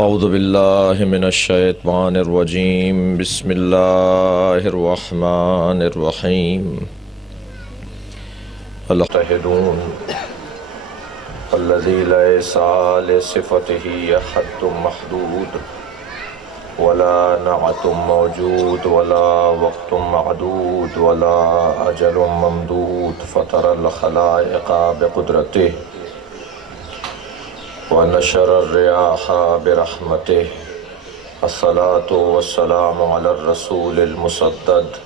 اعوذ باللہ من الشیطان الرجیم بسم اللہ الرحمن الرحیم المجتہدون الذی لیس لصفته حد محدود ولا نعت موجود ولا وقت معدود ولا اجل ممدود فطر الخلائق بقدرته ونشر الرياح برحمته الصلاة والسلام على الرسول المسدد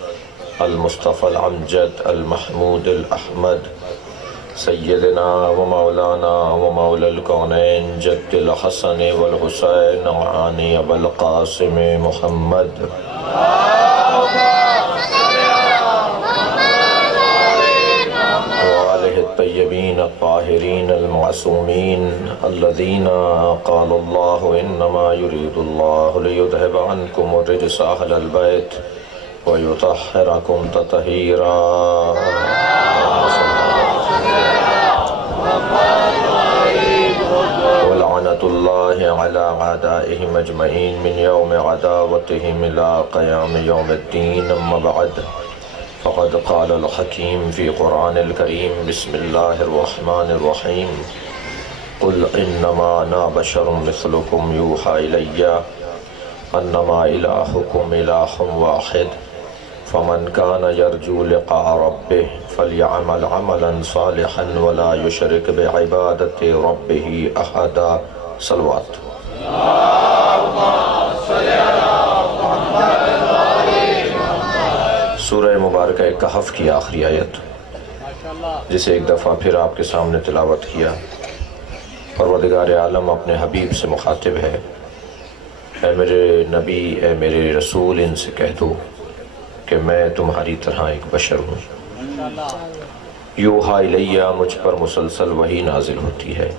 المصطفى الأمجد المحمود الأحمد سيدنا ومولانا ومولى الكونين جد الحسن والحسين وعاني أبا القاسم محمد الطيبين الطاهرين المعصومين الذين قال الله إنما يريد الله ليذهب عنكم الرجس أهل البيت ويطهركم تطهيرا ولعنة الله على أعدائهم أجمعين من يوم عداوتهم إلى قيام يوم الدين أما بعد فقد قال الحكيم في قرآن الكريم بسم الله الرحمن الرحيم قل إنما أنا بشر مثلكم يوحى إلي أنما إلهكم إله واحد فمن كان يرجو لقاء ربه فليعمل عملا صالحا ولا يشرك بعبادة ربه أحدا صلوات سورہ مبارکہ کہف کی آخری آیت جسے ایک دفعہ پھر آپ کے سامنے تلاوت کیا۔ پروردگار عالم اپنے حبیب سے مخاطب ہے، اے میرے نبی، اے میرے رسول، ان سے کہہ دو کہ میں تمہاری طرح ایک بشر ہوں۔ یوحا الیہ، مجھ پر مسلسل وحی نازل ہوتی ہے۔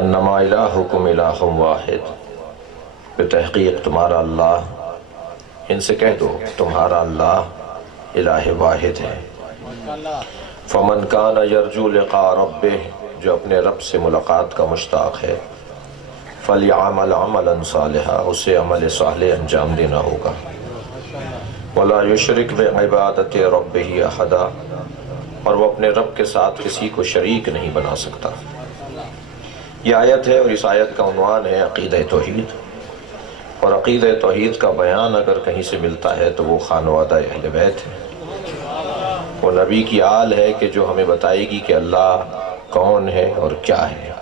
انما الہکم الہ واحد، بتحقیق تمہارا اللہ، ان سے کہہ دو تمہارا اللہ الہ واحد ہے۔ فمن کان یرجو لقاء ربہ، جو اپنے رب سے ملاقات کا مشتاق ہے، فلیعمل عملا صالحا، اسے عمل صالح انجام دینا ہوگا۔ ولا یشرک بعبادت ربہ احدا، اور وہ اپنے رب کے ساتھ کسی کو شریک نہیں بنا سکتا۔ یہ آیت ہے اور اس آیت کا عنوان ہے عقیدہ توحید، اور عقیدہ توحید کا بیان اگر کہیں سے ملتا ہے تو وہ خانوادہ اہل بیت ہے۔ وہ نبی کی آل ہے کہ جو ہمیں بتائے گی کہ اللہ کون ہے اور کیا ہے۔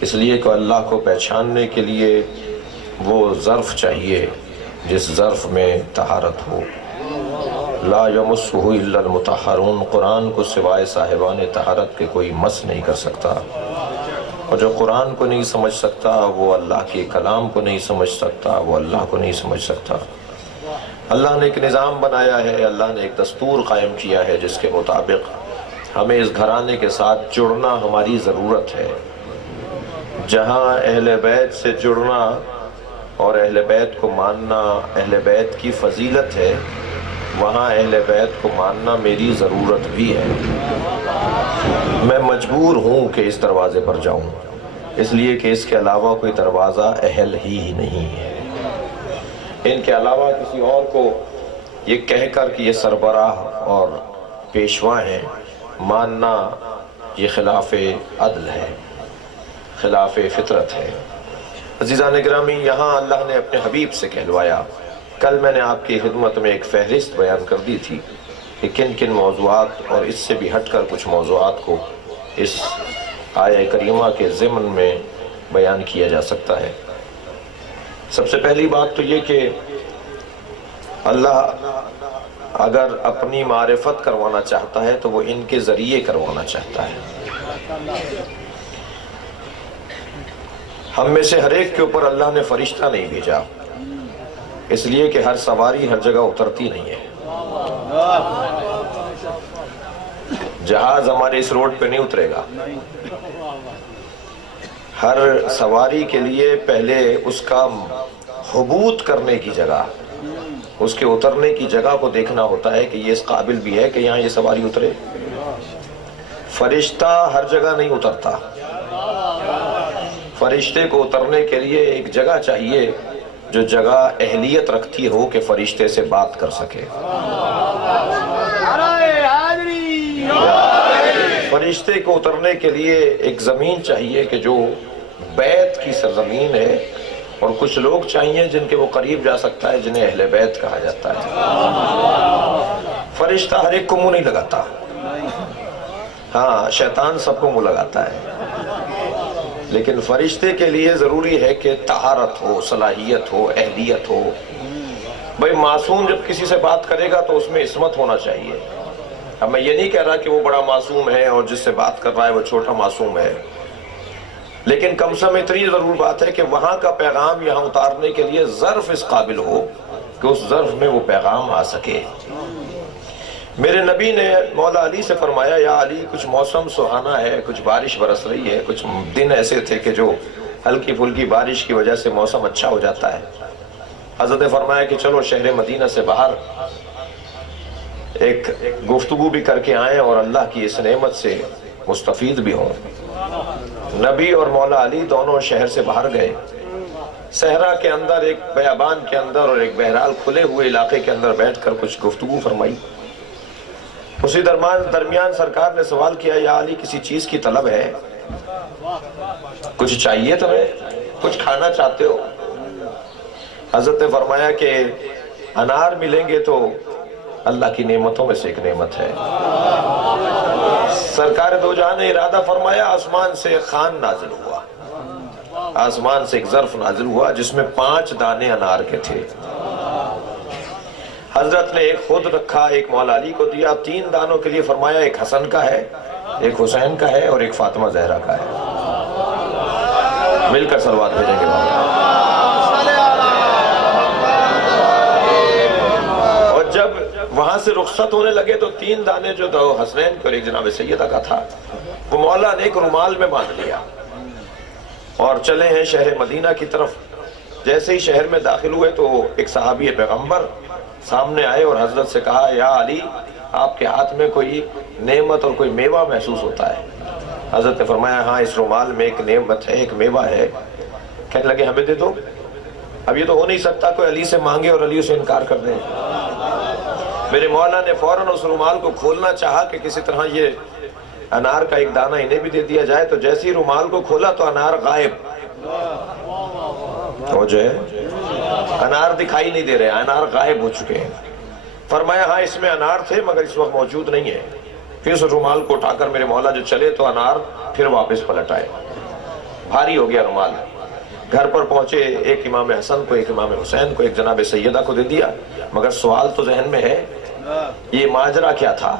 اس لیے کہ اللہ کو پہچاننے کے لیے وہ ظرف چاہیے جس ظرف میں طہارت ہو۔ لا یمسہ الا المطہرون، قرآن کو سوائے صاحبان طہارت کے کوئی مس نہیں کر سکتا، اور جو قرآن کو نہیں سمجھ سکتا وہ اللہ کے کلام کو نہیں سمجھ سکتا، وہ اللہ کو نہیں سمجھ سکتا۔ اللہ نے ایک نظام بنایا ہے، اللہ نے ایک دستور قائم کیا ہے جس کے مطابق ہمیں اس گھرانے کے ساتھ جڑنا ہماری ضرورت ہے۔ جہاں اہل بیت سے جڑنا اور اہل بیت کو ماننا اہل بیت کی فضیلت ہے، وہاں اہل بیت کو ماننا میری ضرورت بھی ہے۔ میں مجبور ہوں کہ اس دروازے پر جاؤں، اس لیے کہ اس کے علاوہ کوئی دروازہ اہل ہی نہیں ہے۔ ان کے علاوہ کسی اور کو یہ کہہ کر کہ یہ سربراہ اور پیشوا ہیں ماننا، یہ خلاف عدل ہے، خلاف فطرت ہے۔ عزیزان گرامی، یہاں اللہ نے اپنے حبیب سے کہلوایا۔ کل میں نے آپ کی خدمت میں ایک فہرست بیان کر دی تھی کہ کن کن موضوعات اور اس سے بھی ہٹ کر کچھ موضوعات کو اس آیہ کریمہ کے ضمن میں بیان کیا جا سکتا ہے۔ سب سے پہلی بات تو یہ کہ اللہ اگر اپنی معرفت کروانا چاہتا ہے تو وہ ان کے ذریعے کروانا چاہتا ہے۔ ہم میں سے ہر ایک کے اوپر اللہ نے فرشتہ نہیں بھیجا، اس لیے کہ ہر سواری ہر جگہ اترتی نہیں ہے۔ جہاز ہمارے اس روڈ پہ نہیں اترے گا۔ ہر سواری کے لیے پہلے اس کا حبوط کرنے کی جگہ، اس کے اترنے کی جگہ کو دیکھنا ہوتا ہے کہ یہ اس قابل بھی ہے کہ یہاں یہ سواری اترے۔ فرشتہ ہر جگہ نہیں اترتا، فرشتے کو اترنے کے لیے ایک جگہ چاہیے جو جگہ اہلیت رکھتی ہو کہ فرشتے سے بات کر سکے. فرشتے کو اترنے کے لیے ایک زمین چاہیے کہ جو بیت کی سرزمین ہے، اور کچھ لوگ چاہیے جن کے وہ قریب جا سکتا ہے، جنہیں اہل بیت کہا جاتا ہے. فرشتہ ہر ایک کو منہ نہیں لگاتا، ہاں شیطان سب کو منہ لگاتا ہے، لیکن فرشتے کے لیے ضروری ہے کہ طہارت ہو، صلاحیت ہو، اہلیت ہو. بھئی معصوم جب کسی سے بات کرے گا تو اس میں عصمت ہونا چاہیے. اب میں یہ نہیں کہہ رہا کہ وہ بڑا معصوم ہے اور جس سے بات کر رہا ہے وہ چھوٹا معصوم ہے، لیکن کم سے کم اتنی ضرور بات ہے کہ وہاں کا پیغام یہاں اتارنے کے لیے ظرف اس قابل ہو کہ اس ظرف میں وہ پیغام آ سکے. میرے نبی نے مولا علی سے فرمایا، یا علی کچھ موسم سہانا ہے، کچھ بارش برس رہی ہے، کچھ دن ایسے تھے کہ جو ہلکی پھلکی بارش کی وجہ سے موسم اچھا ہو جاتا ہے. حضرت نے فرمایا کہ چلو شہر مدینہ سے باہر ایک گفتگو بھی کر کے آئیں اور اللہ کی اس نعمت سے مستفید بھی ہوں. نبی اور مولا علی دونوں شہر سے باہر گئے. صحرا کے اندر، ایک بیابان کے اندر اور ایک بہرحال کھلے ہوئے علاقے کے اندر بیٹھ کر کچھ گفتگو فرمائی. اسی درمیان سرکار نے سوال کیا، یا علی کسی چیز کی طلب ہے؟ کچھ چاہیے تمہیں؟ کچھ کھانا چاہتے ہو؟ حضرت نے فرمایا کہ انار ملیں گے تو اللہ کی نعمتوں میں سے ایک نعمت ہے. سرکار دو جہاں نے ارادہ فرمایا، آسمان سے ایک خوان نازل ہوا، آسمان سے ایک ظرف نازل ہوا جس میں 5 دانے انار کے تھے. حضرت نے ایک خود رکھا، ایک مولا علی کو دیا. 3 دانوں کے لیے فرمایا ایک حسن کا ہے، ایک حسین کا ہے اور ایک فاطمہ زہرا کا ہے. مل کر صلوات بھیجیں گے. اور جب وہاں سے رخصت ہونے لگے تو 3 دانے جو دو حسنین کو اور ایک جناب سیدہ کا تھا، وہ مولا نے ایک رومال میں باندھ لیا اور چلے ہیں شہر مدینہ کی طرف. جیسے ہی شہر میں داخل ہوئے تو ایک صحابی پیغمبر سامنے آئے اور حضرت سے کہا، یا علی آپ کے ہاتھ میں کوئی نعمت اور کوئی میوہ محسوس ہوتا ہے؟ حضرت نے فرمایا، ہاں اس رومال میں ایک نعمت ہے، ایک میوہ ہے. کہنے لگے ہمیں دے دو. اب یہ تو ہو نہیں سکتا کوئی علی سے مانگے اور علی اسے انکار کر دے. میرے مولا نے فوراً اس رومال کو کھولنا چاہا کہ کسی طرح یہ انار کا ایک دانہ انہیں بھی دے دیا جائے. تو جیسے ہی رومال کو کھولا تو انار غائب. وہ جو ہے انار دکھائی نہیں دے رہے، انار غائب ہو چکے ہیں. فرمایا ہاں اس میں انار تھے مگر اس وقت موجود نہیں ہے. پھر اس رومال کو اٹھا کر میرے مولا جو چلے تو انار پھر واپس پلٹ آئے. بھاری ہو گیا رومال. گھر پر پہنچے، ایک امام حسن کو، ایک امام حسین کو، ایک جناب سیدہ کو دے دیا. مگر سوال تو ذہن میں ہے، یہ ماجرا کیا تھا؟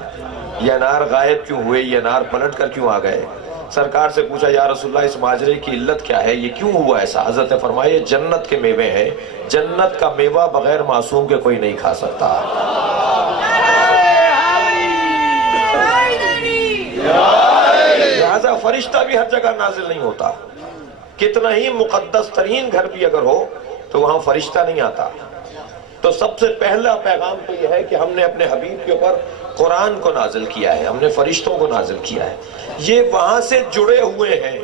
یہ انار غائب کیوں ہوئے؟ یہ انار پلٹ کر کیوں آ گئے؟ سرکار سے پوچھا، یا رسول اللہ اس ماجرے کی علت کیا ہے؟ یہ کیوں ہوا ایسا؟ حضرت نے فرمایا، یہ جنت کے میوے ہیں، جنت کا میوہ بغیر معصوم کے کوئی نہیں کھا سکتا. لہذا فرشتہ بھی ہر جگہ نازل نہیں ہوتا. کتنا ہی مقدس ترین گھر بھی اگر ہو تو وہاں فرشتہ نہیں آتا. تو سب سے پہلا پیغام تو یہ ہے کہ ہم نے اپنے حبیب کے اوپر قرآن کو نازل کیا ہے، ہم نے فرشتوں کو نازل کیا ہے. یہ وہاں سے جڑے ہوئے ہیں،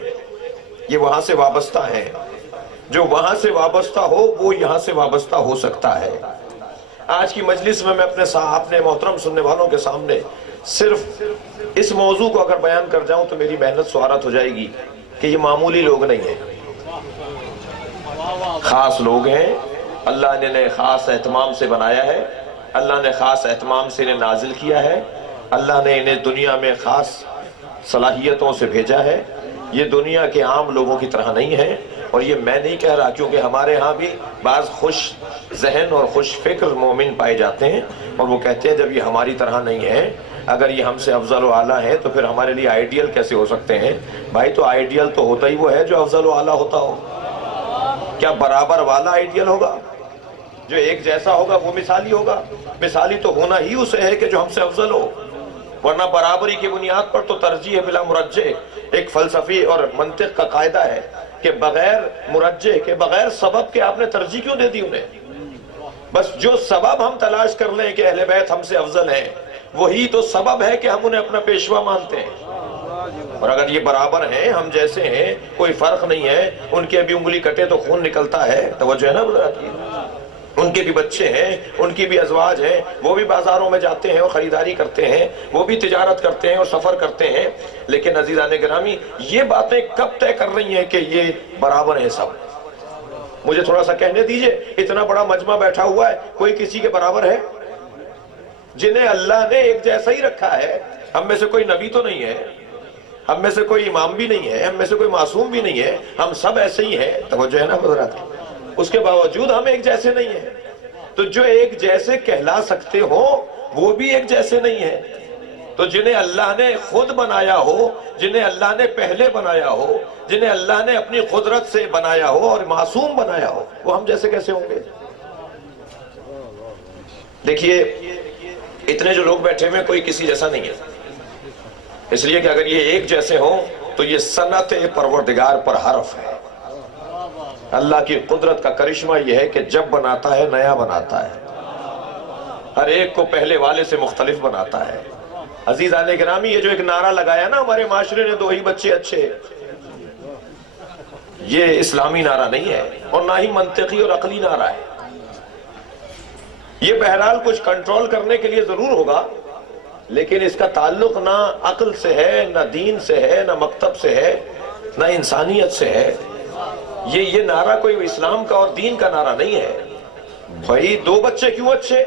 یہ وہاں سے وابستہ ہیں. جو وہاں سے وابستہ ہو وہ یہاں سے وابستہ ہو سکتا ہے. آج کی مجلس میں اپنے محترم سننے والوں کے سامنے صرف اس موضوع کو اگر بیان کر جاؤں تو میری محنت سوارت ہو جائے گی کہ یہ معمولی لوگ نہیں ہیں، خاص لوگ ہیں. اللہ نے انہیں خاص اہتمام سے بنایا ہے، اللہ نے خاص اہتمام سے انہیں نازل کیا ہے، اللہ نے انہیں دنیا میں خاص صلاحیتوں سے بھیجا ہے. یہ دنیا کے عام لوگوں کی طرح نہیں ہے. اور یہ میں نہیں کہہ رہا، کیونکہ ہمارے ہاں بھی بعض خوش ذہن اور خوش فکر مومن پائے جاتے ہیں اور وہ کہتے ہیں جب یہ ہماری طرح نہیں ہے، اگر یہ ہم سے افضل و اعلیٰ ہیں تو پھر ہمارے لیے آئیڈیل کیسے ہو سکتے ہیں؟ بھائی تو آئیڈیل تو ہوتا ہی وہ ہے جو افضل و اعلیٰ ہوتا ہو. کیا برابر والا آئیڈیل ہوگا؟ جو ایک جیسا ہوگا وہ مثالی ہوگا؟ مثالی تو ہونا ہی اسے ہے کہ جو ہم سے افضل ہو. ورنہ برابری کی بنیاد پر تو ترجیح بلا مرجح ایک فلسفی اور منطق کا قاعدہ ہے کہ بغیر مرجح کے، بغیر سبب کے آپ نے ترجیح کیوں دے دی انہیں؟ بس جو سبب ہم تلاش کر لیں کہ اہل بیت ہم سے افضل ہیں، وہی تو سبب ہے کہ ہم انہیں اپنا پیشوا مانتے ہیں. اور اگر یہ برابر ہیں، ہم جیسے ہیں، کوئی فرق نہیں ہے، ان کے بھی انگلی کٹے تو خون نکلتا ہے، توجہ ہے نا حضرات کی؟ ان کے بھی بچے ہیں، ان کی بھی ازواج ہیں، وہ بھی بازاروں میں جاتے ہیں اور خریداری کرتے ہیں، وہ بھی تجارت کرتے ہیں اور سفر کرتے ہیں، لیکن عزیزان گرامی یہ باتیں کب طے کر رہی ہیں کہ یہ برابر ہیں سب؟ مجھے تھوڑا سا کہنے دیجئے، اتنا بڑا مجمع بیٹھا ہوا ہے، کوئی کسی کے برابر ہے؟ جنہیں اللہ نے ایک جیسا ہی رکھا ہے، ہم میں سے کوئی نبی تو نہیں ہے، ہم میں سے کوئی امام بھی نہیں ہے، ہم میں سے کوئی معصوم بھی نہیں ہے، ہم سب ایسے ہی ہیں، توجہ ہے نا حضرات؟ اس کے باوجود ہم ایک جیسے نہیں ہیں، تو جو ایک جیسے کہلا سکتے ہو وہ بھی ایک جیسے نہیں ہیں۔ تو جنہیں اللہ نے خود بنایا ہو، جنہیں اللہ نے پہلے بنایا ہو، جنہیں اللہ نے اپنی قدرت سے بنایا ہو اور معصوم بنایا ہو، وہ ہم جیسے کیسے ہوں گے؟ دیکھیے اتنے جو لوگ بیٹھے ہوئے کوئی کسی جیسا نہیں ہے، اس لیے کہ اگر یہ ایک جیسے ہوں تو یہ صنعت پروردگار پر حرف ہے۔ اللہ کی قدرت کا کرشمہ یہ ہے کہ جب بناتا ہے نیا بناتا ہے، ہر ایک کو پہلے والے سے مختلف بناتا ہے۔ عزیزان گرامی یہ جو ایک نعرہ لگایا نا ہمارے معاشرے نے، 2 ہی بچے اچھے، یہ اسلامی نعرہ نہیں ہے اور نہ ہی منطقی اور عقلی نعرہ ہے۔ یہ بہرحال کچھ کنٹرول کرنے کے لیے ضرور ہوگا، لیکن اس کا تعلق نہ عقل سے ہے، نہ دین سے ہے، نہ مکتب سے ہے، نہ انسانیت سے ہے۔ یہ نعرہ کوئی اسلام کا اور دین کا نعرہ نہیں ہے۔ بھائی 2 بچے کیوں اچھے؟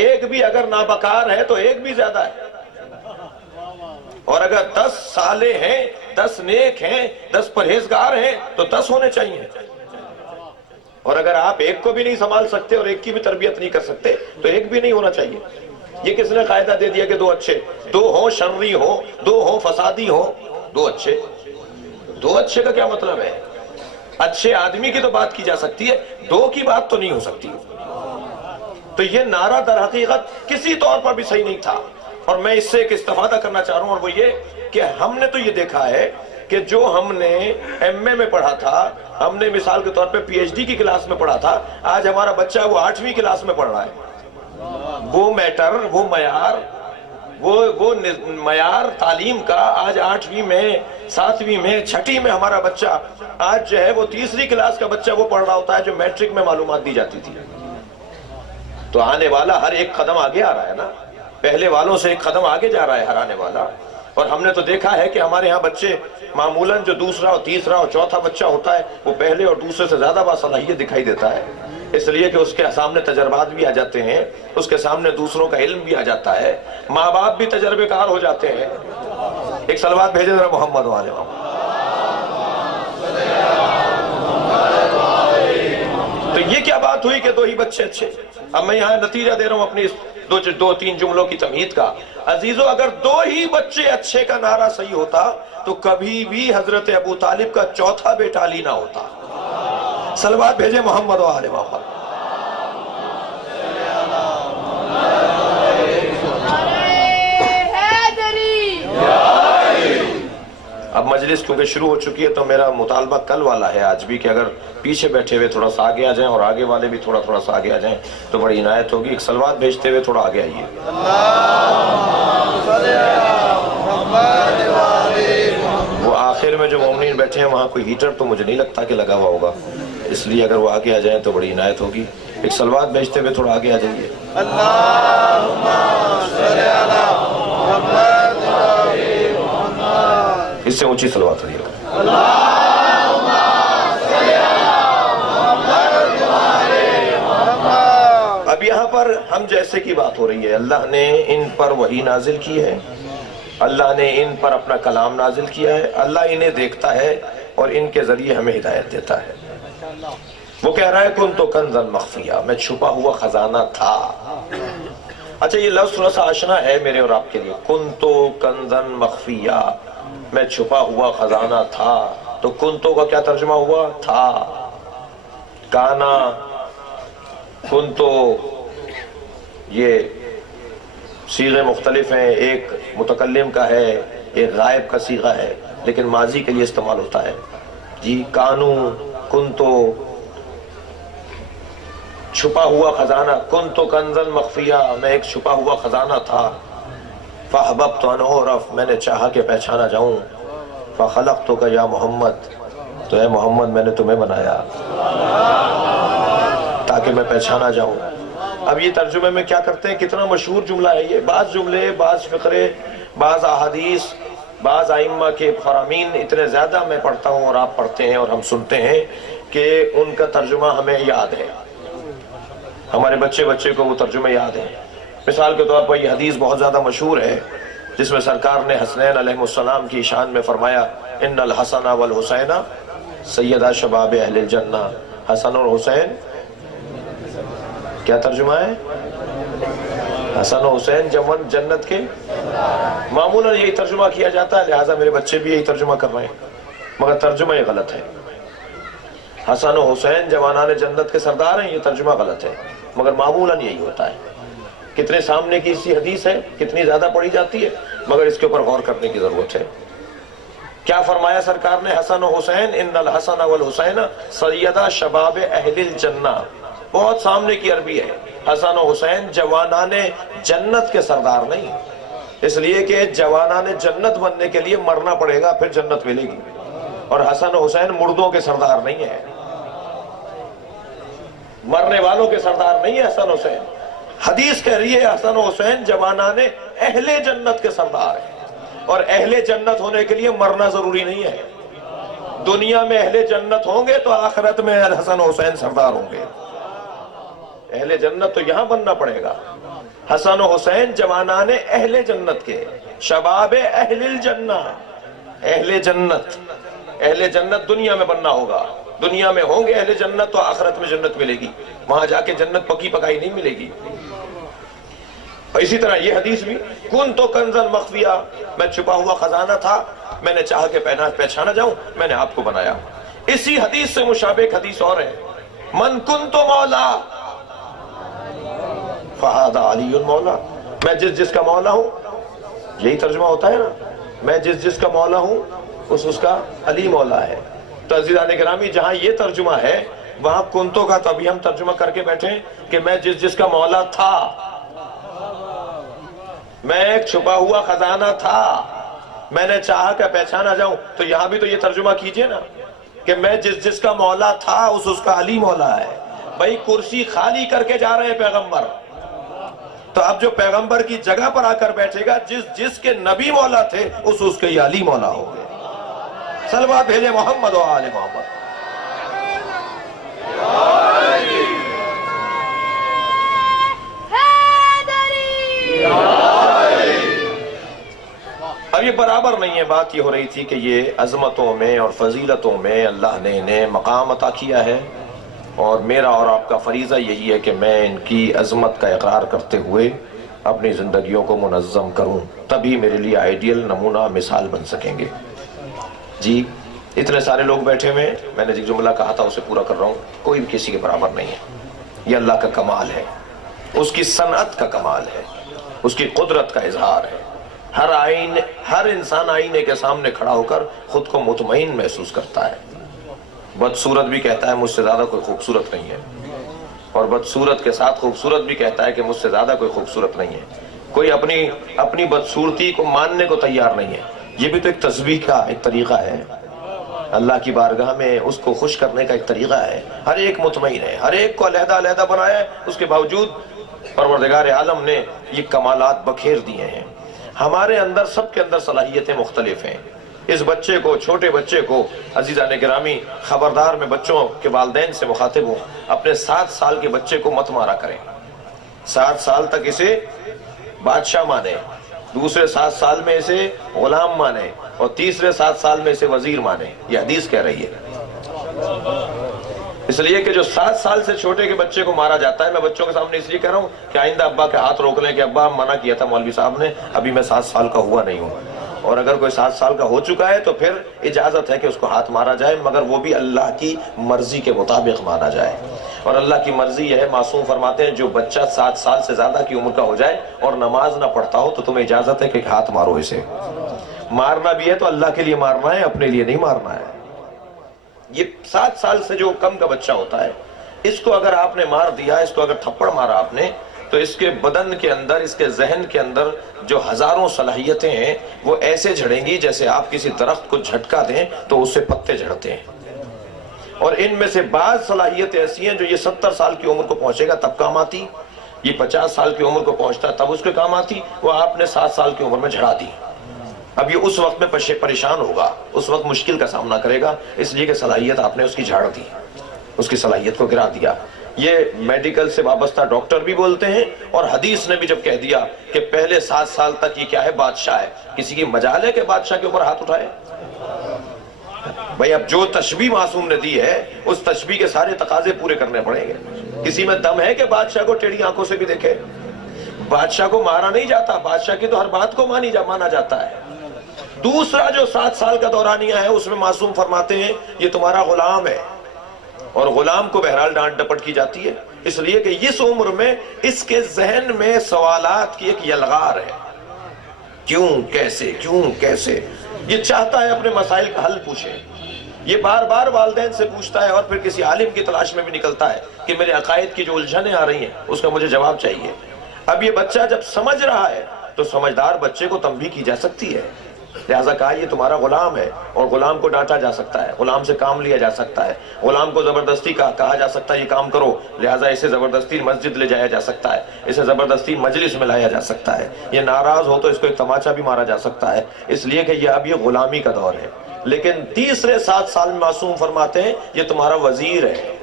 ایک بھی اگر نابکار ہے تو ایک بھی زیادہ ہے، اور اگر 10 صالح ہیں، 10 نیک ہیں، 10 پرہیزگار ہیں تو 10 ہونے چاہیے۔ اور اگر آپ ایک کو بھی نہیں سنبھال سکتے اور ایک کی بھی تربیت نہیں کر سکتے تو ایک بھی نہیں ہونا چاہیے۔ یہ کس نے قاعدہ دے دیا کہ 2 اچھے؟ 2 ہوں شرری ہوں، 2 ہوں فسادی ہوں، 2 اچھے؟ 2 اچھے کا کیا مطلب ہے؟ اچھے آدمی کی تو بات کی جا سکتی ہے، 2 کی بات تو نہیں ہو سکتی۔ تو یہ نعرہ در حقیقت کسی طور پر بھی صحیح نہیں تھا، اور میں اس سے ایک استفادہ کرنا چاہ رہا ہوں، اور وہ یہ کہ ہم نے تو یہ دیکھا ہے کہ جو ہم نے ایم اے میں پڑھا تھا، ہم نے مثال کے طور پہ پی ایچ ڈی کی کلاس میں پڑھا تھا، آج ہمارا بچہ وہ 8ویں کلاس میں پڑھ رہا ہے۔ وہ میٹر، وہ معیار، وہ معیار تعلیم کا آج 8ویں میں، 7ویں میں، 6ٹھی میں ہمارا بچہ آج جو ہے وہ 3ری کلاس کا بچہ وہ پڑھ رہا ہوتا ہے جو میٹرک میں معلومات دی جاتی تھی۔ تو آنے والا ہر ایک قدم آگے آ رہا ہے نا، پہلے والوں سے ایک قدم آگے جا رہا ہے ہر آنے والا۔ اور ہم نے تو دیکھا ہے کہ ہمارے ہاں بچے معمولاً جو 2 اور 3 اور 4 بچہ ہوتا ہے وہ پہلے اور دوسرے سے زیادہ باصلاحیت دکھائی دیتا ہے، اس لیے کہ اس کے سامنے تجربات بھی آ جاتے ہیں، اس کے سامنے دوسروں کا علم بھی آ جاتا ہے، ماں باپ بھی تجربے کار ہو جاتے ہیں۔ ایک صلوات بھیجے ذرا محمد والے محمد۔ تو یہ کیا بات ہوئی کہ 2 ہی بچے اچھے؟ اب میں یہاں نتیجہ دے رہا ہوں اپنی 2-3 جملوں کی تمہید کا۔ عزیزو اگر 2 ہی بچے اچھے کا نعرہ صحیح ہوتا تو کبھی بھی حضرت ابو طالب کا 4تھا بیٹا علی نہ ہوتا۔ صلوات بھیجے محمد و آل محمد۔ اب مجلس کیونکہ شروع ہو چکی ہے تو میرا مطالبہ کل والا ہے آج بھی کہ اگر پیچھے بیٹھے ہوئے تھوڑا سا آگے آ جائیں اور آگے والے بھی تھوڑا سا آگے آ جائیں تو بڑی عنایت ہوگی۔ ایک صلوات بھیجتے ہوئے تھوڑا آگے آئیے۔ وہ آخر میں جو مومنین بیٹھے ہیں وہاں کوئی ہیٹر تو مجھے نہیں لگتا کہ لگا ہوا ہوگا، اس لیے اگر وہ آگے آ جائیں تو بڑی عنایت ہوگی۔ ایک صلوات بھیجتے ہوئے تھوڑا آگے آ جائیے۔ اس سے اونچی صلوات رہی ہے۔ اب یہاں پر ہم جیسے کی بات ہو رہی ہے، اللہ نے ان پر وحی نازل کی ہے، اللہ نے ان پر اپنا کلام نازل کیا ہے، اللہ انہیں دیکھتا ہے اور ان کے ذریعے ہمیں ہدایت دیتا ہے۔ وہ کہہ رہا ہے کنتو کنزا مخفیہ، میں چھپا ہوا خزانہ تھا۔ اچھا یہ لفظ تھوڑا سا آشنا ہے میرے اور آپ کے لیے، کنتو کنزا مخفیہ، میں چھپا ہوا خزانہ تھا۔ تو کنتو کا کیا ترجمہ ہوا؟ تھا، کانا، کنتو، یہ صیغے مختلف ہیں، ایک متکلم کا ہے، ایک غائب کا صیغہ ہے، لیکن ماضی کے لیے استعمال ہوتا ہے۔ جی کانو، کنتو، چھپا ہوا خزانہ، کنتو کنزا مخفیہ، میں ایک چھپا ہوا خزانہ تھا۔ فَأَحْبَبْتُ أَنْ أُعْرَفَ، میں نے چاہا کہ پہچانا جاؤں، فَخَلَقْتُكَ يَا محمد، تو اے محمد میں نے تمہیں بنایا تاکہ میں پہچانا جاؤں۔ اب یہ ترجمے میں کیا کرتے ہیں، کتنا مشہور جملہ ہے یہ، بعض جملے، بعض فقرے، بعض احادیث، بعض ائمہ کے فرامین اتنے زیادہ میں پڑھتا ہوں اور آپ پڑھتے ہیں اور ہم سنتے ہیں کہ ان کا ترجمہ ہمیں یاد ہے، ہمارے بچے کو وہ ترجمے یاد ہیں۔ مثال کے طور پر یہ حدیث بہت زیادہ مشہور ہے جس میں سرکار نے حسنین علیہ السلام کی شان میں فرمایا ان الحسن والحسین سیدہ شباب اہل الجنہ، حسن اور حسین کیا ترجمہ ہے؟ حسن و حسین جنت کے، معمولاً یہی ترجمہ کیا جاتا ہے، لہٰذا میرے بچے بھی یہی ترجمہ کر رہے ہیں، مگر ترجمہ یہ غلط ہے۔ حسن و حسین جوانان جنت کے سردار ہیں، یہ ترجمہ غلط ہے، مگر معمولاً یہی ہوتا ہے۔ کتنے سامنے کی اسی حدیث ہے، کتنی زیادہ پڑھی جاتی ہے، مگر اس کے اوپر غور کرنے کی ضرورت ہے۔ کیا فرمایا سرکار نے؟ حسن و حسین ان الحسن والحسین سیدہ شباب اہل الجنہ، بہت سامنے کی عربی ہے۔ حسن و حسین جوانان جنت کے سردار نہیں، اس لیے کہ جوانان جنت بننے کے لیے مرنا پڑے گا پھر جنت ملے گی، اور حسن و حسین مردوں کے سردار نہیں ہے، مرنے والوں کے سردار نہیں ہے حسن و حسین۔ حدیث کہہ رہی ہے حسن و حسین جوانان اہل جنت کے سردار ہیں، اور اہل جنت ہونے کے لیے مرنا ضروری نہیں ہے۔ دنیا میں اہل جنت ہوں گے تو آخرت میں حسن و حسین سردار ہوں گے۔ اہل جنت تو یہاں بننا پڑے گا۔ حسن و حسین جوانان اہل جنت کے، شباب اہل الجنہ، اہل جنت، اہل جنت دنیا میں بننا ہوگا، دنیا میں ہوں گے اہل جنت تو آخرت میں جنت ملے گی، وہاں جا کے جنت پکی پکائی نہیں ملے گی۔ اور اسی طرح یہ حدیث بھی کنت کنزا مخفیہ، میں چھپا ہوا خزانہ تھا، میں نے چاہا کہ پہچانا جاؤں، میں نے آپ کو بنایا۔ اسی حدیث سے مشابہ ایک حدیث اور ہے، من کنت مولا فہذا علی مولا، میں جس کا مولا ہوں، یہی ترجمہ ہوتا ہے نا، میں جس کا مولا ہوں اس کا علی مولا ہے۔ تو عزیزان گرامی جہاں یہ ترجمہ ہے وہاں کنتوں کا تو ابھی ہم ترجمہ کر کے بیٹھے کہ میں جس کا مولا تھا، میں ایک چھپا ہوا خزانہ تھا، میں نے چاہا کہ پہچانا جاؤں، تو یہاں بھی تو یہ ترجمہ کیجئے نا کہ میں جس کا مولا تھا اس کا علی مولا ہے۔ بھائی کرسی خالی کر کے جا رہے ہیں پیغمبر، تو اب جو پیغمبر کی جگہ پر آ کر بیٹھے گا جس کے نبی مولا تھے اس کے یہ علی مولا ہو گئے۔ صلوات بھیجے محمد و آل محمد۔ اب یہ برابر نہیں ہے، بات یہ ہو رہی تھی کہ یہ عظمتوں میں اور فضیلتوں میں اللہ نے انہیں مقام عطا کیا ہے، اور میرا اور آپ کا فریضہ یہی ہے کہ میں ان کی عظمت کا اقرار کرتے ہوئے اپنی زندگیوں کو منظم کروں، تبھی میرے لیے آئیڈیل نمونہ مثال بن سکیں گے۔ جی اتنے سارے لوگ بیٹھے ہوئے، میں نے جو جملہ کہا تھا اسے پورا کر رہا ہوں، کوئی بھی کسی کے برابر نہیں ہے، یہ اللہ کا کمال ہے، اس کی صنعت کا کمال ہے، اس کی قدرت کا اظہار ہے۔ ہر انسان آئینے کے سامنے کھڑا ہو کر خود کو مطمئن محسوس کرتا ہے، بدصورت بھی کہتا ہے مجھ سے زیادہ کوئی خوبصورت نہیں ہے، اور بدصورت کے ساتھ خوبصورت بھی کہتا ہے کہ مجھ سے زیادہ کوئی خوبصورت نہیں ہے۔ کوئی اپنی بدصورتی کو ماننے کو تیار نہیں ہے۔ یہ بھی تو ایک تسبیح کا ایک طریقہ ہے، اللہ کی بارگاہ میں اس کو خوش کرنے کا ایک طریقہ ہے۔ ہر ایک مطمئن ہے، ہر ایک کو علیحدہ علیحدہ بنایا ہے، اس کے باوجود پروردگار عالم نے یہ کمالات بکھیر دیے ہیں۔ ہمارے اندر سب کے اندر صلاحیتیں مختلف ہیں۔ اس بچے کو، چھوٹے بچے کو، عزیزان گرامی خبردار میں بچوں کے والدین سے مخاطب ہوں، اپنے 7 سال کے بچے کو مت مارا کریں۔ 7 سال تک اسے بادشاہ مانے، دوسرے 7 سال میں اسے غلام مانے، اور تیسرے 7 سال میں اسے وزیر مانے، یہ حدیث کہہ رہی ہے۔ اس لیے کہ جو 7 سال سے چھوٹے کے بچے کو مارا جاتا ہے، میں بچوں کے سامنے اس لیے کہہ رہا ہوں کہ آئندہ ابا کے ہاتھ روک لیں کہ ابا ہم منع کیا تھا مولوی صاحب نے، ابھی میں 7 سال کا ہوا نہیں ہوں، اور اگر کوئی 7 سال کا ہو چکا ہے تو پھر اجازت ہے کہ اس کو ہاتھ مارا جائے، مگر وہ بھی اللہ کی مرضی کے مطابق مانا جائے۔ اور اللہ کی مرضی یہ ہے، معصوم فرماتے ہیں جو بچہ 7 سال سے زیادہ کی عمر کا ہو جائے اور نماز نہ پڑھتا ہو تو تمہیں اجازت ہے کہ ہاتھ مارو اسے۔ مارنا بھی ہے تو اللہ کے لیے مارنا ہے، اپنے لیے نہیں مارنا ہے۔ یہ 7 سال سے جو کم کا بچہ ہوتا ہے، اس کو اگر آپ نے مار دیا، اس کو اگر تھپڑ مارا آپ نے، تو اس کے بدن کے اندر، اس کے ذہن کے اندر جو ہزاروں صلاحیتیں ہیں وہ ایسے جھڑیں گی جیسے آپ کسی درخت کو جھٹکا دیں تو اس سے پتے جھڑتے ہیں. اور ان میں سے بعض صلاحیتیں ایسی ہیں جو یہ 70 سال کی عمر کو پہنچے گا تب کام آتی، یہ 50 سال کی عمر کو پہنچتا تب اس کے کام آتی، وہ آپ نے 7 سال کی عمر میں جھڑا دی. اب یہ اس وقت میں پریشان ہوگا، اس وقت مشکل کا سامنا کرے گا، اس لیے کہ صلاحیت آپ نے اس کی جھاڑ دی، اس کی صلاحیت کو گرا دیا. یہ میڈیکل سے وابستہ ڈاکٹر بھی بولتے ہیں، اور حدیث نے بھی جب کہہ دیا کہ پہلے 7 سال تک یہ کیا ہے، بادشاہ ہے. کسی کی مجال ہے کہ بادشاہ کے اوپر ہاتھ اٹھائے؟ بھئی اب جو تشبیہ معصوم نے دی ہے اس تشبیہ کے سارے تقاضے پورے کرنے پڑیں گے. کسی میں دم ہے کہ بادشاہ کو ٹیڑھی آنکھوں سے بھی دیکھے؟ بادشاہ کو مارا نہیں جاتا، بادشاہ کی تو ہر بات کو مانا جاتا ہے. دوسرا جو 7 سال کا دورانیہ ہے اس میں معصوم فرماتے ہیں یہ تمہارا غلام ہے، اور غلام کو بہرحال ڈانٹ ڈپٹ کی جاتی ہے، اس لیے کہ اس عمر میں اس کے ذہن میں سوالات کی ایک یلغار ہے. کیوں کیسے یہ چاہتا ہے اپنے مسائل کا حل پوچھے. یہ بار بار والدین سے پوچھتا ہے، اور پھر کسی عالم کی تلاش میں بھی نکلتا ہے کہ میرے عقائد کی جو الجھنیں آ رہی ہیں اس کا مجھے جواب چاہیے. اب یہ بچہ جب سمجھ رہا ہے تو سمجھدار بچے کو تنبیہ کی جا سکتی ہے. لہذا کہا یہ تمہارا غلام ہے، اور غلام کو ڈانٹا جا سکتا ہے، غلام سے کام لیا جا سکتا ہے، غلام کو زبردستی کہا جا سکتا ہے یہ کام کرو، لہذا اسے زبردستی مسجد لے جایا جا سکتا ہے، اسے زبردستی مجلس میں لایا جا سکتا ہے. یہ ناراض ہو تو اس کو ایک تماچا بھی مارا جا سکتا ہے، اس لیے کہ یہ اب یہ غلامی کا دور ہے. لیکن تیسرے 7 سال میں معصوم فرماتے ہیں یہ تمہارا وزیر ہے،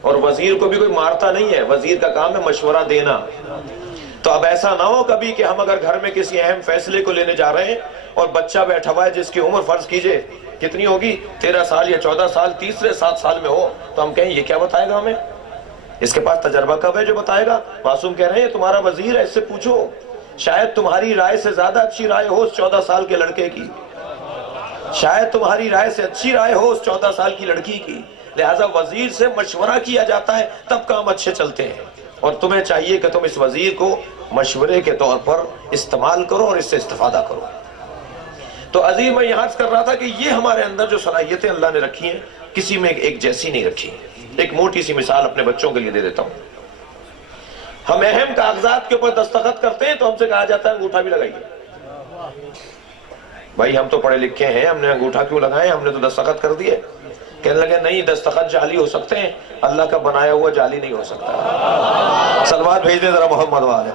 اور وزیر کو بھی کوئی مارتا نہیں ہے، وزیر کا کام ہے مشورہ دینا. تو اب ایسا نہ ہو کبھی کہ ہم اگر گھر میں کسی اہم فیصلے کو لینے جا رہے ہیں اور بچہ بیٹھا ہوا ہے جس کی عمر فرض کیجئے کتنی ہوگی، 13 سال یا 14 سال، تیسرے 7 سال میں ہو، تو ہم کہیں یہ کیا بتائے گا ہمیں، اس کے پاس تجربہ کب ہے جو بتائے گا؟ معصوم کہہ رہے ہیں یہ تمہارا وزیر ہے، اس سے پوچھو، شاید تمہاری رائے سے زیادہ اچھی رائے ہو اس 14 سال کے لڑکے کی، شاید تمہاری رائے سے اچھی رائے ہو اس 14 سال کی لڑکی کی. لہٰذا وزیر سے مشورہ کیا جاتا ہے تب کام اچھے چلتے ہیں، اور تمہیں چاہیے کہ تم اس وزیر کو مشورے کے طور پر استعمال کرو اور اس سے استفادہ کرو. تو عزیز میں یہاں کر رہا تھا کہ یہ ہمارے اندر جو صلاحیتیں اللہ نے رکھی ہیں کسی میں ایک جیسی نہیں رکھی. ایک موٹی سی مثال اپنے بچوں کے لیے دے دیتا ہوں. ہم اہم کاغذات کے اوپر دستخط کرتے ہیں تو ہم سے کہا جاتا ہے انگوٹھا بھی لگائیے. بھائی ہم تو پڑھے لکھے ہیں، ہم نے انگوٹھا کیوں لگائے، ہم نے تو دستخط کر دیے. کہنے لگے نہیں، دستخط جعلی ہو سکتے ہیں، اللہ کا بنایا ہوا جعلی نہیں ہو سکتا. صلوات بھیج دیں ذرا محمد والے.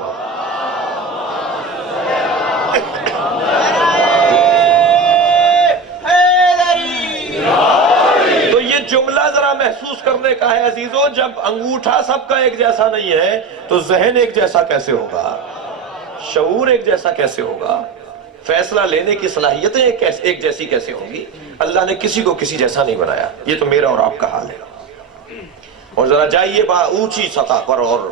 تو یہ جملہ ذرا محسوس کرنے کا ہے عزیزوں، جب انگوٹھا سب کا ایک جیسا نہیں ہے تو ذہن ایک جیسا کیسے ہوگا، شعور ایک جیسا کیسے ہوگا، فیصلہ لینے کی صلاحیتیں ایک جیسی کیسے ہوں گی؟ اللہ نے کسی کو کسی جیسا نہیں بنایا. یہ تو میرا اور آپ کا حال ہے. اور ذرا جائیے اونچی سطح پر اور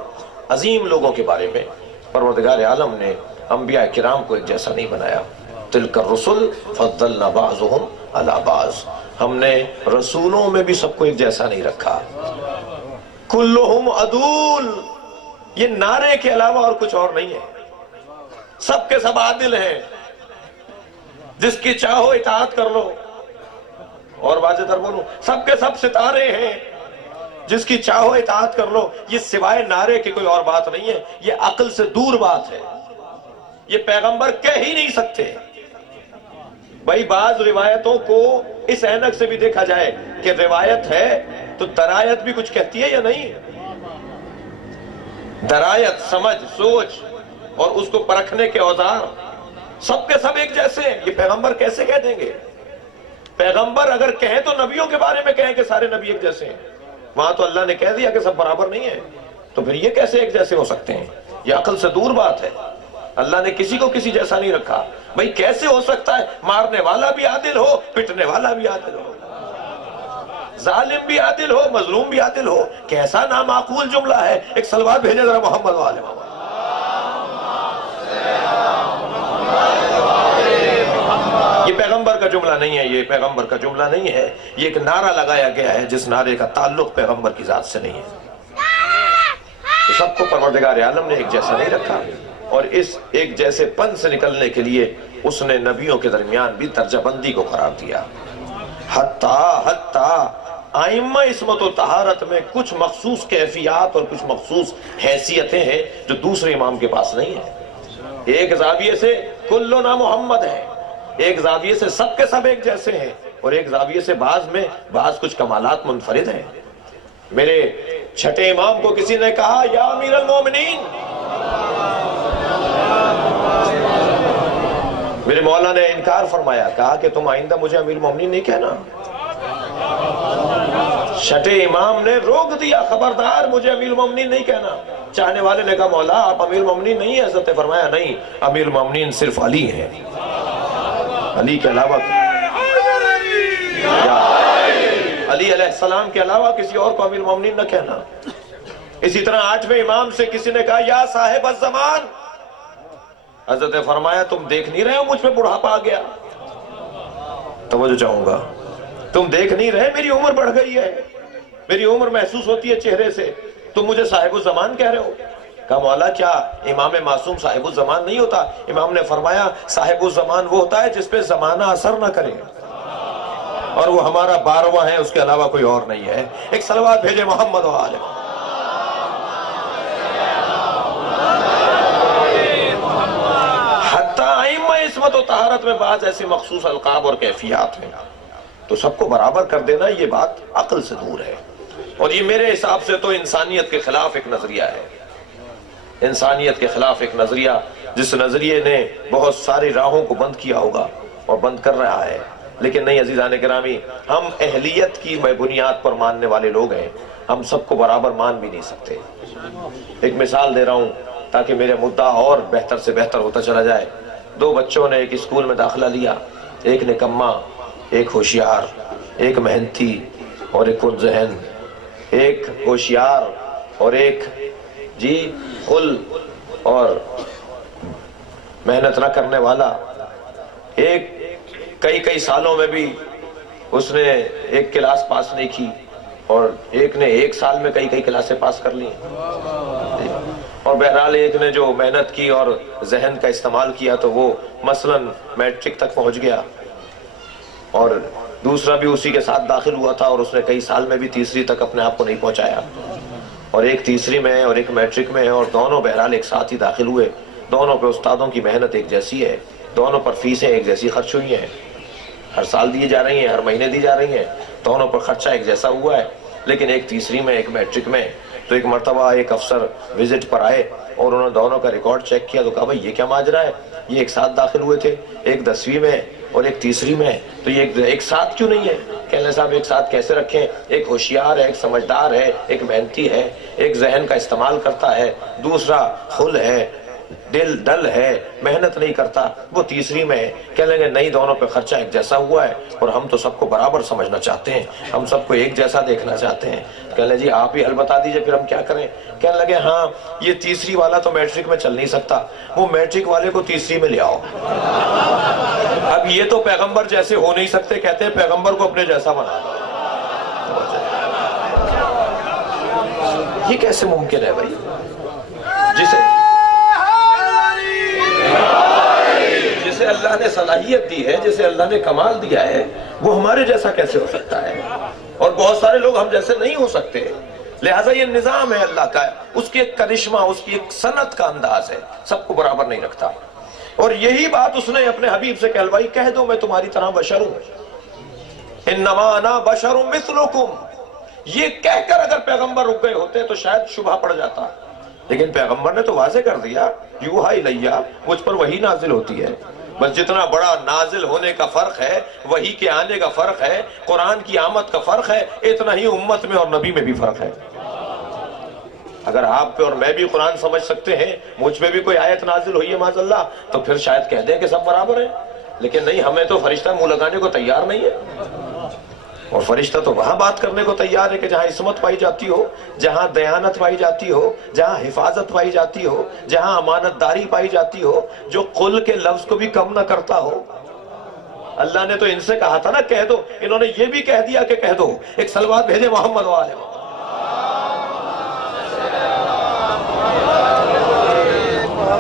عظیم لوگوں کے بارے میں. پروردگار عالم نے انبیاء کرام کو ایک جیسا نہیں بنایا. تلک الرسل فضلنا بعضهم علی بعض. ہم نے رسولوں میں بھی سب کو ایک جیسا نہیں رکھا. کلہم عدول، یہ نعرے کے علاوہ اور کچھ اور نہیں ہے. سب کے سب عادل ہیں، جس کی چاہو اطاعت کر لو. اور واضح تر بولوں، سب کے سب ستارے ہیں، جس کی چاہو اطاعت کر لو. یہ سوائے نعرے کے کوئی اور بات نہیں ہے، یہ عقل سے دور بات ہے. یہ پیغمبر کہہ ہی نہیں سکتے. بھائی بعض روایتوں کو اس اینک سے بھی دیکھا جائے کہ روایت ہے تو درایت بھی کچھ کہتی ہے یا نہیں. درایت، سمجھ، سوچ اور اس کو پرکھنے کے اوزار سب کے سب ایک جیسے ہیں. یہ پیغمبر کیسے کہہ دیں گے؟ پیغمبر اگر کہیں تو نبیوں کے بارے میں کہیں کہ سارے نبی ایک جیسے ہیں. وہاں تو اللہ نے کہہ دیا کہ سب برابر نہیں ہیں، تو پھر یہ کیسے ایک جیسے ہو سکتے ہیں؟ یہ عقل سے دور بات ہے. اللہ نے کسی کو کسی جیسا نہیں رکھا. بھئی کیسے ہو سکتا ہے مارنے والا بھی عادل ہو، پٹنے والا بھی عادل ہو، ظالم بھی عادل ہو، مظلوم بھی عادل ہو؟ کیسا نامعقول جملہ ہے. ایک صلوات بھیجے ذرا محمد والے. یہ پیغمبر کا جملہ نہیں ہے، یہ پیغمبر کا جملہ نہیں ہے. یہ ایک نعرہ لگایا گیا ہے جس نعرے کا تعلق پیغمبر کی ذات سے نہیں ہے. سب کو پروردگار عالم نے ایک جیسا نہیں رکھا، اور اس ایک جیسے پن سے نکلنے کے لیے اس نے نبیوں کے درمیان بھی درجہ بندی کو قرار دیا. حتیٰ آئمہ عصمت و طہارت میں کچھ مخصوص کیفیات اور کچھ مخصوص حیثیتیں ہیں جو دوسرے امام کے پاس نہیں ہیں۔ ایک زاویے سے کلنا محمد ہے، ایک زاویے سے سب کے سب ایک جیسے ہیں، اور ایک زاویے سے بعض کچھ کمالات منفرد ہیں۔ میرے چھٹے امام کو کسی نے کہا یا امیر المومنین، میرے مولا نے انکار فرمایا، کہا کہ تم آئندہ مجھے امیر المومنین نہیں کہنا۔ چھٹے امام نے روک دیا، خبردار مجھے امیر المومنین نہیں کہنا۔ چاہنے والے نے کہا مولا آپ امیر المومنین نہیں ہیں؟ حضرت نے فرمایا نہیں، امیر المومنین صرف علی ہیں، علی کے علاوہ علی علیہ السلام کے علاوہ کسی اور کو امیر المومنین نہ کہنا۔ اسی طرح 8ویں امام سے کسی نے کہا یا صاحب الزمان، حضرت نے فرمایا تم دیکھ نہیں رہے ہو مجھ پہ بڑھاپا آ گیا؟ توجہ چاہوں گا، تم دیکھ نہیں رہے میری عمر بڑھ گئی ہے، میری عمر محسوس ہوتی ہے چہرے سے، تم مجھے صاحب الزمان کہہ رہے ہو؟ کہا مولا کیا امام معصوم صاحب الزمان نہیں ہوتا؟ امام نے فرمایا صاحب الزمان وہ ہوتا ہے جس پہ زمانہ اثر نہ کرے، اور وہ ہمارا 12واں ہے، اس کے علاوہ کوئی اور نہیں ہے۔ ایک صلوات بھیجے محمد و آلہ۔ حتیٰ ائمہ عصمت و طہارت میں بعض ایسی مخصوص القاب اور کیفیات ہیں، تو سب کو برابر کر دینا یہ بات عقل سے دور ہے، اور یہ میرے حساب سے تو انسانیت کے خلاف ایک نظریہ ہے، انسانیت کے خلاف ایک نظریہ، جس نظریے نے بہت ساری راہوں کو بند کیا ہوگا اور بند کر رہا ہے۔ لیکن نہیں عزیزان گرامی، ہم اہلیت کی بنیاد پر ماننے والے لوگ ہیں، ہم سب کو برابر مان بھی نہیں سکتے۔ ایک مثال دے رہا ہوں تاکہ میرے مدعا اور بہتر سے بہتر ہوتا چلا جائے۔ 2 بچوں نے ایک اسکول میں داخلہ لیا، ایک نکما، ایک ہوشیار، ایک محنتی اور ایک پر ذہن، ایک ہوشیار اور ایک خل اور محنت نہ کرنے والا، ایک کئی سالوں میں بھی اس نے ایک کلاس پاس نہیں کی، اور ایک نے 1 سال میں کئی کلاسیں پاس کر لی، اور بہرحال ایک نے جو محنت کی اور ذہن کا استعمال کیا تو وہ مثلاً میٹرک تک پہنچ گیا، اور دوسرا بھی اسی کے ساتھ داخل ہوا تھا اور اس نے کئی سال میں بھی تیسری تک اپنے آپ کو نہیں پہنچایا، اور ایک تیسری میں اور ایک میٹرک میں، اور دونوں بہرحال ایک ساتھ ہی داخل ہوئے۔ دونوں پہ استادوں کی محنت ایک جیسی ہے، دونوں پر فیسیں ایک جیسی خرچ ہوئی ہیں، ہر سال دی جا رہی ہیں، ہر مہینے دی جا رہی ہیں، دونوں پر خرچہ ایک جیسا ہوا ہے۔ لیکن ایک تیسری میں ایک میٹرک میں، تو ایک مرتبہ ایک افسر وزٹ پر آئے اور انہوں نے دونوں کا ریکارڈ چیک کیا، تو کہا بھائی یہ کیا ماجرا ہے، یہ ایک ساتھ داخل ہوئے تھے، ایک 10ویں میں اور ایک تیسری میں، تو یہ ایک ساتھ کیوں نہیں ہے؟ کہنے صاحب ایک ساتھ کیسے رکھیں؟ ایک ہوشیار ہے، ایک سمجھدار ہے، ایک محنتی ہے، ایک ذہن کا استعمال کرتا ہے، دوسرا خل ہے، دل ڈل ہے، محنت نہیں کرتا، وہ تیسری میں ہے۔ کہہ لیں گے نہیں، دونوں پہ خرچہ ایک جیسا ہوا ہے، اور ہم تو سب کو برابر سمجھنا چاہتے ہیں، ہم سب کو ایک جیسا دیکھنا چاہتے ہیں۔ کہہ لیں جی آپ ہی حل بتا دیجئے پھر ہم کیا کریں؟ کہنے لگے ہاں یہ تیسری والا تو میٹرک میں چل نہیں سکتا، وہ میٹرک والے کو تیسری میں لے آؤ۔ اب یہ تو پیغمبر جیسے ہو نہیں سکتے، کہتے ہیں پیغمبر کو اپنے جیسا بنا دو۔ یہ کیسے ممکن ہے بھائی؟ جسے اللہ نے صلاحیت دی ہے، جسے اللہ نے کمال دیا ہے، وہ ہمارے جیسا کیسے ہو سکتا ہے؟ اور بہت سارے لوگ ہم جیسے نہیں ہو سکتے، لہٰذا یہ نظام ہے اللہ کا، اس کی ایک کرشمہ، اس کی ایک صنعت کا انداز ہے، سب کو برابر نہیں رکھتا۔ اور یہی بات اس نے اپنے حبیب سے کہلوائی، کہہ دو میں تمہاری طرح بشر ہوں، انما انا بشر مثلکم۔ یہ کہہ کر اگر پیغمبر رک گئے ہوتے تو شاید شبہ پڑ جاتا، لیکن پیغمبر نے تو واضح کر دیا، یوحا الیہ، مجھ پر وحی نازل ہوتی ہے، بس جتنا بڑا نازل ہونے کا فرق ہے، وحی کے آنے کا فرق ہے، قرآن کی آمد کا فرق ہے، اتنا ہی امت میں اور نبی میں بھی فرق ہے۔ اگر آپ پہ اور میں بھی قرآن سمجھ سکتے ہیں، مجھ پہ بھی کوئی آیت نازل ہوئی ہے معاذ اللہ، تو پھر شاید کہہ دیں کہ سب برابر ہیں، لیکن نہیں، ہمیں تو فرشتہ منہ لگانے کو تیار نہیں ہے، اور فرشتہ تو وہاں بات کرنے کو تیار ہے کہ جہاں عصمت پائی جاتی ہو، جہاں دیانت پائی جاتی ہو، جہاں حفاظت پائی جاتی ہو، جہاں امانت داری پائی جاتی ہو، جو قل کے لفظ کو بھی کم نہ کرتا ہو۔ اللہ نے تو ان سے کہا تھا نا کہہ دو، انہوں نے یہ بھی کہہ دیا کہ کہہ دو۔ ایک صلوات بھیجے محمد و آلہ۔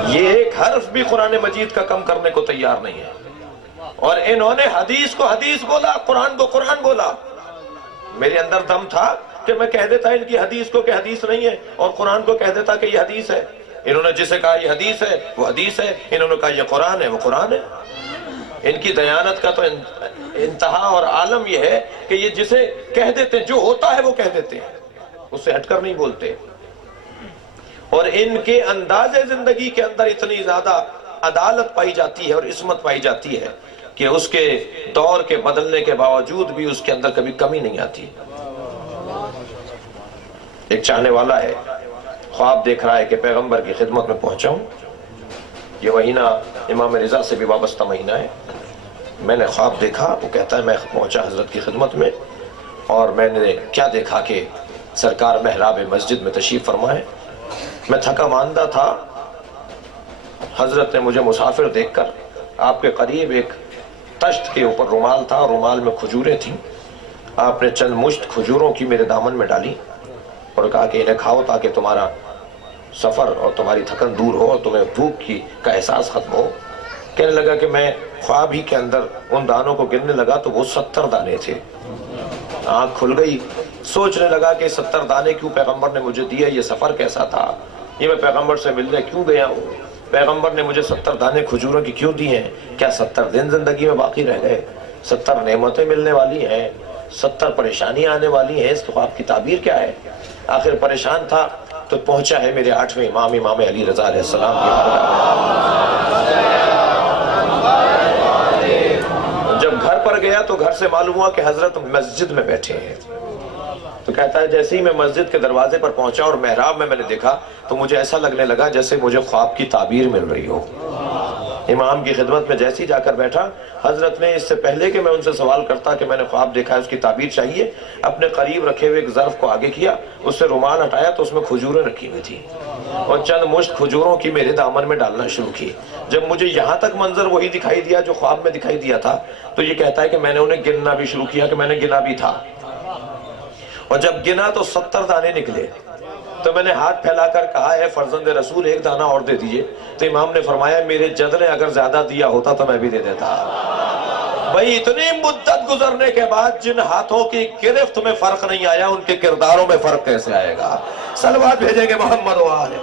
یہ ایک حرف بھی قرآن مجید کا کم کرنے کو تیار نہیں ہے، اور انہوں نے حدیث کو حدیث بولا، قرآن کو قرآن بولا۔ میرے اندر دم تھا کہ میں کہہ دیتا ان کی حدیث کو کہ حدیث نہیں ہے، اور قرآن کو کہہ دیتا کہ یہ حدیث ہے۔ انہوں نے جسے کہا یہ حدیث ہے وہ حدیث ہے، انہوں نے کہا یہ قرآن ہے وہ قرآن ہے۔ ان کی دیانت کا تو انتہا اور عالم یہ ہے کہ یہ جسے کہہ دیتے جو ہوتا ہے وہ کہہ دیتے ہیں، اس سے ہٹ کر نہیں بولتے۔ اور ان کے انداز زندگی کے اندر اتنی زیادہ عدالت پائی جاتی ہے اور عصمت پائی جاتی ہے کہ اس کے دور کے بدلنے کے باوجود بھی اس کے اندر کبھی کمی نہیں آتی۔ ایک چاہنے والا ہے، خواب دیکھ رہا ہے کہ پیغمبر کی خدمت میں پہنچاؤں۔ یہ مہینہ امام رضا سے بھی وابستہ مہینہ ہے۔ میں نے خواب دیکھا، وہ کہتا ہے میں پہنچا حضرت کی خدمت میں، اور میں نے کیا دیکھا کہ سرکار محراب مسجد میں تشریف فرمائے۔ میں تھکا ماندہ تھا، حضرت نے مجھے مسافر دیکھ کر آپ کے قریب ایک تشت کے اوپر رومال تھا، رومال میں کھجوریں تھیں، آپ نے چند مشت کھجوروں کی میرے دامن میں ڈالی اور کہا کہ انہیں کھاؤ تاکہ تمہارا سفر اور تمہاری تھکن دور ہو اور تمہیں بھوک کا احساس ختم ہو۔ کہنے لگا کہ میں خواب ہی کے اندر ان دانوں کو گننے لگا تو وہ 70 دانے تھے۔ آنکھ کھل گئی، سوچنے لگا کہ 70 دانے کیوں پیغمبر نے مجھے دیے، یہ سفر کیسا تھا، یہ میں پیغمبر سے ملنے کیوں گیا ہوں، پیغمبر نے مجھے 70 دانے کھجوروں کی کیوں دی ہیں، کیا 70 دن زندگی میں باقی رہ گئے، 70 نعمتیں ملنے والی ہیں، 70 پریشانیاں آنے والی ہیں، اس خواب کی تعبیر کیا ہے۔ آخر پریشان تھا تو پہنچا ہے میرے 8ویں امام، امام علی رضا علیہ السلام کی بارگاہ۔ جب گھر پر گیا تو گھر سے معلوم ہوا کہ حضرت مسجد میں بیٹھے ہیں۔ تو کہتا ہے جیسے ہی میں مسجد کے دروازے پر پہنچا اور محراب میں نے دیکھا تو مجھے ایسا لگنے لگا جیسے مجھے خواب کی تعبیر مل رہی ہو۔ امام کی خدمت میں جیسے ہی جا کر بیٹھا، حضرت نے اس سے پہلے کہ میں ان سے سوال کرتا کہ میں نے خواب دیکھا ہے اس کی تعبیر چاہیے، اپنے قریب رکھے ہوئے ایک ظرف کو آگے کیا، اس سے رومال ہٹایا تو اس میں کھجوریں رکھی ہوئی تھی اور چند مشت کھجوروں کی میرے دامن میں ڈالنا شروع کی۔ جب مجھے یہاں تک منظر وہی دکھائی دیا جو خواب میں دکھائی دیا تھا تو یہ کہتا ہے کہ میں نے انہیں گننا بھی شروع کیا کہ میں نے گنا بھی تھا، اور جب گنا تو 70 دانے نکلے۔ تو میں نے ہاتھ پھیلا کر کہا ہے فرزند رسول ایک دانہ اور دے دیجئے، تو امام نے فرمایا میرے جد نے اگر زیادہ دیا ہوتا تو میں بھی دے دیتا۔ بھئی اتنی مدت گزرنے کے بعد جن ہاتھوں کی گرفت میں فرق نہیں آیا ان کے کرداروں میں فرق کیسے آئے گا؟ صلوات بھیجیں گے محمد و آلہ۔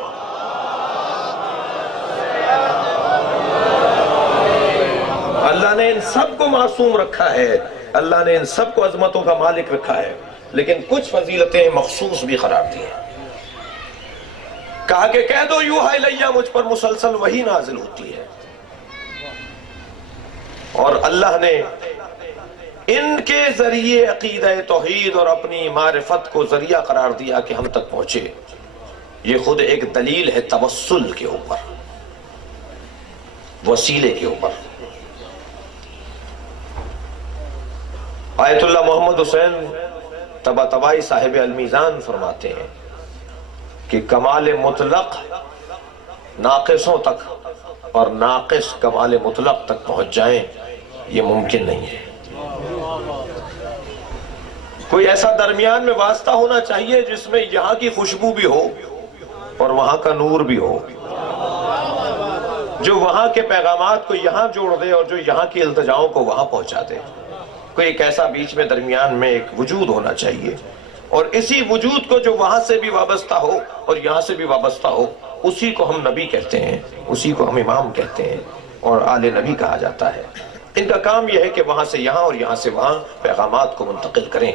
اللہ نے ان سب کو معصوم رکھا ہے، اللہ نے ان سب کو عظمتوں کا مالک رکھا ہے، لیکن کچھ فضیلتیں مخصوص بھی قرار دی ہیں۔ کہا کہ کہہ دو یوحا الیہ، مجھ پر مسلسل وحی نازل ہوتی ہے، اور اللہ نے ان کے ذریعے عقیدہ توحید اور اپنی معرفت کو ذریعہ قرار دیا کہ ہم تک پہنچے۔ یہ خود ایک دلیل ہے توسل کے اوپر، وسیلے کے اوپر۔ آیت اللہ محمد حسین طباطبائی صاحب المیزان فرماتے ہیں کہ کمال مطلق ناقصوں تک اور ناقص کمال مطلق تک پہنچ جائیں یہ ممکن نہیں ہے۔ کوئی ایسا درمیان میں واسطہ ہونا چاہیے جس میں یہاں کی خوشبو بھی ہو اور وہاں کا نور بھی ہو، جو وہاں کے پیغامات کو یہاں جوڑ دے اور جو یہاں کی التجاؤں کو وہاں پہنچا دے۔ کوئی ایک ایسا بیچ میں درمیان میں ایک وجود ہونا چاہیے، اور اسی وجود کو جو وہاں سے بھی وابستہ ہو اور یہاں سے بھی وابستہ ہو، اسی کو ہم نبی کہتے ہیں، اسی کو ہم امام کہتے ہیں اور آل نبی کہا جاتا ہے۔ ان کا کام یہ ہے کہ وہاں سے یہاں اور یہاں سے وہاں پیغامات کو منتقل کریں،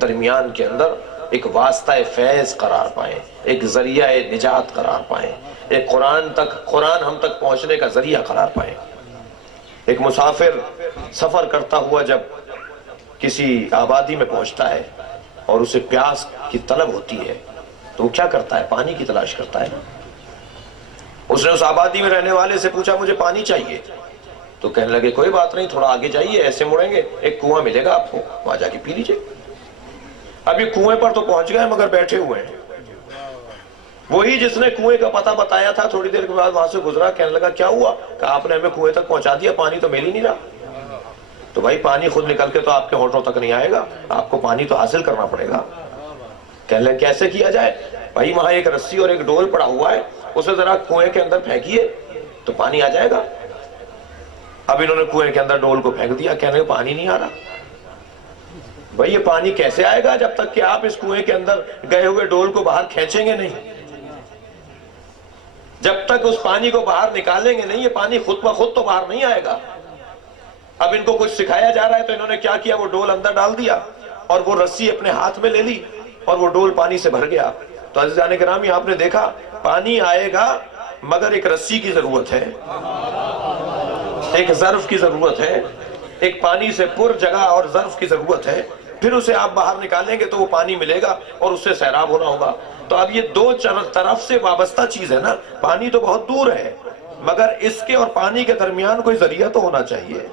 درمیان کے اندر ایک واسطہ فیض قرار پائیں، ایک ذریعہ نجات قرار پائیں، ایک قرآن ہم تک پہنچنے کا ذریعہ قرار پائیں۔ ایک مسافر سفر کرتا ہوا جب کسی آبادی میں پہنچتا ہے اور اسے پیاس کی طلب ہوتی ہے تو وہ کیا کرتا ہے؟ پانی کی تلاش کرتا ہے۔ اس نے اس آبادی میں رہنے والے سے پوچھا مجھے پانی چاہیے، تو کہنے لگے کوئی بات نہیں، تھوڑا آگے جائیے، ایسے مڑیں گے ایک کنواں ملے گا آپ کو، وہاں جا کے پی لیجئے۔ ابھی کنویں پر تو پہنچ گئے مگر بیٹھے ہوئے ہیں۔ وہی جس نے کنویں کا پتہ بتایا تھا تھوڑی دیر کے بعد وہاں سے گزرا، کہنے لگا کیا ہوا؟ کہ آپ نے ہمیں کنویں تک پہنچا دیا، پانی تو مل ہی نہیں رہا۔ تو بھائی پانی خود نکل کے تو آپ کے ہونٹوں تک نہیں آئے گا، آپ کو پانی تو حاصل کرنا پڑے گا۔ کہنے لگے کیسے کیا جائے؟ بھائی وہاں ایک رسی اور ایک ڈول پڑا ہوا ہے، اسے ذرا کنویں کے اندر پھینکیے تو پانی آ جائے گا۔ اب انہوں نے کنویں کے اندر ڈول کو پھینک دیا، کہنے لگے پانی نہیں آ رہا۔ بھئی یہ پانی کیسے آئے گا جب تک کہ آپ اس کنویں کے اندر گئے ہوئے ڈول کو باہر کھینچیں گے نہیں؟ جب تک اس پانی کو باہر نکالیں گے نہیں، یہ پانی خود بخود تو باہر نہیں آئے گا۔ اب ان کو کچھ سکھایا جا رہا ہے تو انہوں نے کیا کیا، وہ ڈول اندر ڈال دیا اور وہ رسی اپنے ہاتھ میں لے لی اور وہ ڈول پانی سے بھر گیا۔ تو عزیزان گرامی آپ نے دیکھا پانی آئے گا مگر ایک رسی کی ضرورت ہے، ایک ظرف کی ضرورت ہے، ایک پانی سے پر جگہ اور ظرف کی ضرورت ہے، پھر اسے آپ باہر نکالیں گے تو وہ پانی ملے گا اور اس سے سیراب ہونا ہوگا۔ تو اب یہ دو طرف سے وابستہ چیز ہے نا، پانی تو بہت دور ہے مگر اس کے اور پانی کے درمیان کوئی ذریعہ تو ہونا چاہیے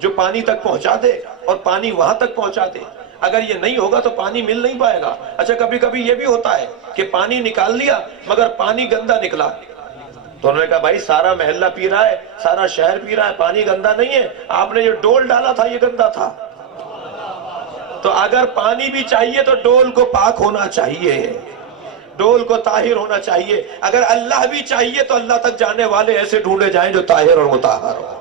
جو پانی تک پہنچا دے اور پانی وہاں تک پہنچا دے۔ اگر یہ نہیں ہوگا تو پانی مل نہیں پائے گا۔ اچھا کبھی کبھی یہ بھی ہوتا ہے کہ پانی نکال لیا مگر پانی گندا نکلا، تو انہوں نے کہا بھائی سارا محلہ پی رہا ہے، سارا شہر پی رہا ہے، پانی گندا نہیں ہے، آپ نے یہ ڈول ڈالا تھا یہ گندا تھا۔ تو اگر پانی بھی چاہیے تو ڈول کو پاک ہونا چاہیے، ڈول کو طاہر ہونا چاہیے۔ اگر اللہ بھی چاہیے تو اللہ تک جانے والے ایسے ڈھونڈے جائیں جو طاہر اور مطہر ہو۔